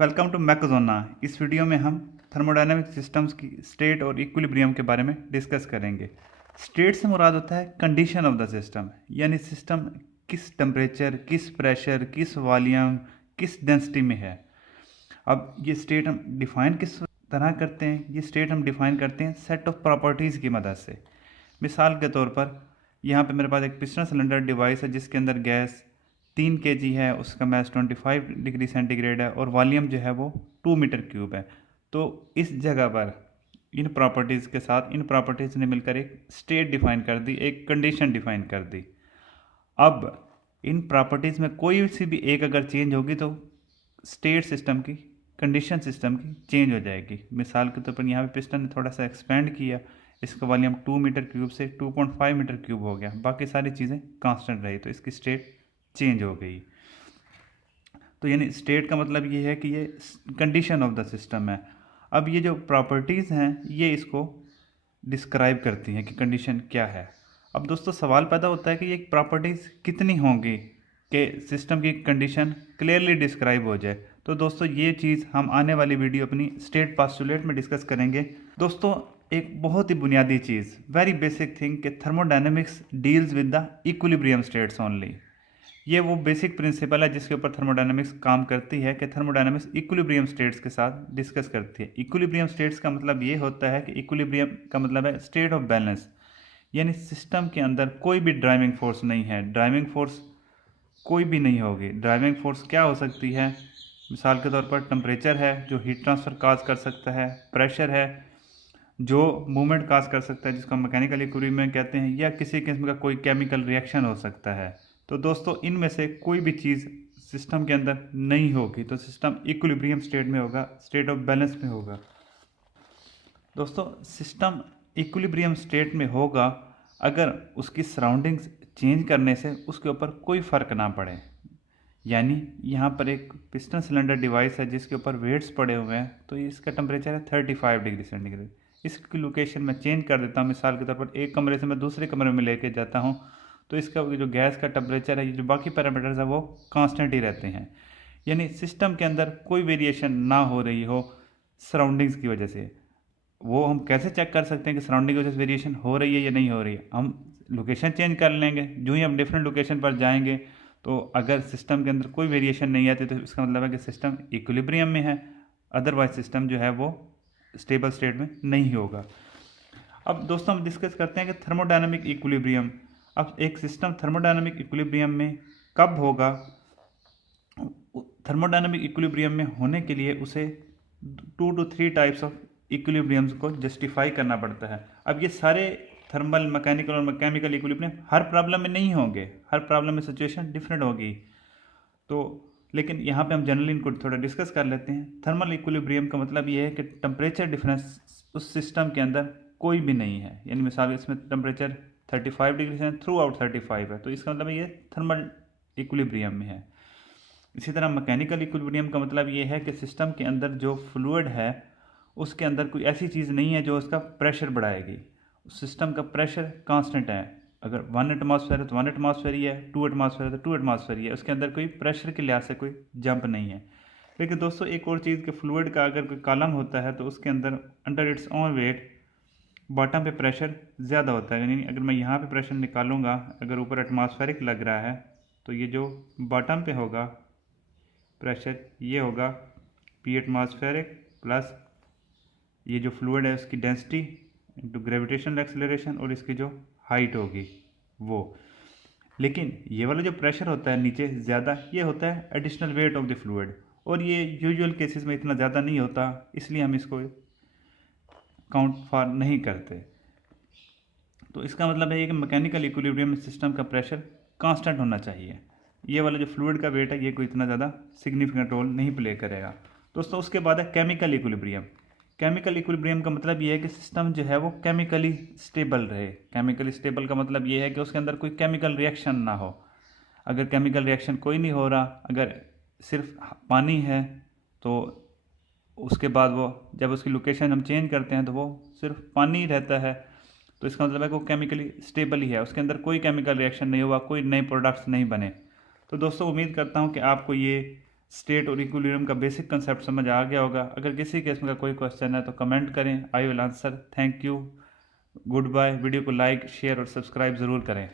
Welcome to मैकजोना। इस video में हम थर्मोडायनामिक सिस्टम्स की स्टेट और इक्विलिब्रियम के बारे में डिस्कस करेंगे। स्टेट से मुराद होता है कंडीशन ऑफ द सिस्टम, यानी सिस्टम किस टेम्परेचर, किस प्रेशर, किस वॉल्यूम, किस डेंसिटी में है। अब ये स्टेट हम डिफ़ाइन किस तरह करते हैं? ये स्टेट हम डिफ़ाइन करते हैं सेट ऑफ प्रॉपर्टीज़ की मदद से। मिसाल के तौर पर यहाँ पे मेरे पास एक पिस्टन सिलेंडर डिवाइस है जिसके अंदर गैस 3 kg है, उसका मैस 25 डिग्री सेंटीग्रेड है और वॉल्यूम जो है वो 2 मीटर क्यूब है। तो इस जगह पर इन प्रॉपर्टीज़ के साथ इन प्रॉपर्टीज़ ने मिलकर एक स्टेट डिफाइन कर दी, एक कंडीशन डिफाइन कर दी। अब इन प्रॉपर्टीज़ में कोई सी भी एक अगर चेंज होगी तो स्टेट सिस्टम की, कंडीशन सिस्टम की चेंज हो जाएगी। मिसाल के तौर पर यहाँ पे पिस्टन ने थोड़ा सा एक्सपेंड किया, इसका वॉल्यूम 2 मीटर क्यूब से 2.5 मीटर क्यूब हो गया, बाकी सारी चीज़ें कांस्टेंट रही, तो इसकी स्टेट चेंज हो गई। तो यानी स्टेट का मतलब ये है कि ये कंडीशन ऑफ द सिस्टम है। अब ये जो प्रॉपर्टीज़ हैं ये इसको डिस्क्राइब करती हैं कि कंडीशन क्या है। अब दोस्तों सवाल पैदा होता है कि ये प्रॉपर्टीज़ कितनी होंगी कि सिस्टम की कंडीशन क्लियरली डिस्क्राइब हो जाए। तो दोस्तों ये चीज़ हम आने वाली वीडियो अपनी स्टेट पास्टुलेट में डिस्कस करेंगे। दोस्तों एक बहुत ही बुनियादी चीज़, वेरी बेसिक थिंग कि thermodynamics deals with the equilibrium states only. ये वो बेसिक प्रिंसिपल है जिसके ऊपर थर्मोडायनामिक्स काम करती है कि थर्मोडायनामिक्स इक्विलिब्रियम स्टेट्स के साथ डिस्कस करती है। इक्विलिब्रियम स्टेट्स का मतलब ये होता है कि इक्विलिब्रियम का मतलब है स्टेट ऑफ बैलेंस, यानी सिस्टम के अंदर कोई भी ड्राइविंग फोर्स नहीं है, ड्राइविंग फोर्स कोई भी नहीं होगी। ड्राइविंग फोर्स क्या हो सकती है? मिसाल के तौर पर टेम्परेचर है जो हीट ट्रांसफ़र काज कर सकता है, प्रेशर है जो मूवमेंट काज कर सकता है जिसको मैकेनिकल इक्विलिब्रियम कहते हैं, या किसी किस्म का कोई केमिकल रिएक्शन हो सकता है। तो दोस्तों इनमें से कोई भी चीज़ सिस्टम के अंदर नहीं होगी तो सिस्टम इक्विलिब्रियम स्टेट में होगा, स्टेट ऑफ बैलेंस में होगा। दोस्तों सिस्टम इक्विलिब्रियम स्टेट में होगा अगर उसकी सराउंडिंग्स चेंज करने से उसके ऊपर कोई फ़र्क ना पड़े। यानी यहाँ पर एक पिस्टन सिलेंडर डिवाइस है जिसके ऊपर वेट्स पड़े हुए हैं, तो इसका टेम्परेचर है 35 डिग्री सेंटीग्रेड। इसकी लोकेशन मैं चेंज कर देता हूँ, मिसाल के तौर पर एक कमरे से मैं दूसरे कमरे में लेके जाता हूँ, तो इसका जो गैस का टेम्परेचर है, ये जो बाकी पैरामीटर्स है वो कांस्टेंट ही रहते हैं। यानी सिस्टम के अंदर कोई वेरिएशन ना हो रही हो सराउंडिंग्स की वजह से। वो हम कैसे चेक कर सकते हैं कि सराउंडिंग की वजह से वेरिएशन हो रही है या नहीं हो रही है? हम लोकेशन चेंज कर लेंगे, जो ही हम डिफरेंट लोकेशन पर जाएंगे तो अगर सिस्टम के अंदर कोई वेरिएशन नहीं आती तो इसका मतलब है कि सिस्टम इक्विलिब्रियम में है, अदरवाइज सिस्टम जो है वो स्टेबल स्टेट में नहीं होगा। अब दोस्तों हम डिस्कस करते हैं कि थर्मोडायनामिक इक्विलिब्रियम। अब एक सिस्टम थर्मोडायनामिक इक्विलिब्रियम में कब होगा? थर्मोडायनामिक इक्विलिब्रियम में होने के लिए उसे 2 to 3 टाइप्स ऑफ इक्विलिब्रियम्स को जस्टिफाई करना पड़ता है। अब ये सारे थर्मल, मैकेनिकल और केमिकल इक्विलिब्रियम हर प्रॉब्लम में नहीं होंगे, हर प्रॉब्लम में सिचुएशन डिफरेंट होगी। तो लेकिन यहाँ पे हम जनरली इनको थोड़ा डिस्कस कर लेते हैं। थर्मल इक्विलिब्रियम का मतलब ये है कि टेम्परेचर डिफरेंस उस सिस्टम के अंदर कोई भी नहीं है, यानी मिसाल इसमें टेम्परेचर 35 डिग्री से थ्रू आउट 35 है, तो इसका मतलब ये थर्मल इक्विलिब्रियम में है। इसी तरह मैकेनिकल इक्विलिब्रियम का मतलब ये है कि सिस्टम के अंदर जो फ्लूइड है उसके अंदर कोई ऐसी चीज़ नहीं है जो उसका प्रेशर बढ़ाएगी। सिस्टम का प्रेशर कांस्टेंट है, अगर 1 एटमॉस्फेयर है तो 1 एटमॉस्फेयर ही है, 2 एटमॉस्फेयर है तो 2 एटमॉस्फेयर ही है, उसके अंदर कोई प्रेशर के लिहाज से कोई जंप नहीं है। लेकिन दोस्तों एक और चीज़ कि फ्लूइड का अगर कोई कॉलम होता है तो उसके अंदर under its own wait bottom पे प्रेशर ज़्यादा होता है। यानी अगर मैं यहाँ पे प्रेशर निकालूंगा, अगर ऊपर एटमॉस्फेरिक लग रहा है तो ये जो बॉटम पे होगा प्रेशर ये होगा पी एटमॉस्फेरिक प्लस ये जो फ्लूइड है उसकी डेंसिटी इंटू ग्रेविटेशनल एक्सेलरेशन और इसकी जो हाइट होगी वो। लेकिन ये वाला जो प्रेशर होता है नीचे ज़्यादा, ये होता है additional weight of the fluid, और ये यूजुअल केसेस में इतना ज़्यादा नहीं होता, इसलिए हम इसको काउंट फॉर नहीं करते। तो इसका मतलब है कि मैकेनिकल इक्विलिब्रियम सिस्टम का प्रेशर कांस्टेंट होना चाहिए। ये वाला जो फ्लूइड का वेट है ये कोई इतना ज़्यादा सिग्निफिकेंट रोल नहीं प्ले करेगा। दोस्तों उसके बाद है केमिकल इक्विलिब्रियम। केमिकल इक्विलिब्रियम का मतलब ये है कि सिस्टम जो है वो केमिकली स्टेबल रहे। केमिकली स्टेबल का मतलब ये है कि उसके अंदर कोई केमिकल रिएक्शन ना हो। अगर केमिकल रिएक्शन कोई नहीं हो रहा, अगर सिर्फ पानी है, तो उसके बाद वो जब उसकी लोकेशन हम चेंज करते हैं तो वो सिर्फ पानी रहता है, तो इसका मतलब है कि वो केमिकली स्टेबल ही है, उसके अंदर कोई केमिकल रिएक्शन नहीं हुआ, कोई नए प्रोडक्ट्स नहीं बने। तो दोस्तों उम्मीद करता हूँ कि आपको ये स्टेट और इक्विलिब्रियम का बेसिक कंसेप्ट समझ आ गया होगा। अगर किसी केस में का कोई क्वेश्चन है तो कमेंट करें, I will answer. Thank you, good bye. Video को लाइक, शेयर और सब्सक्राइब ज़रूर करें।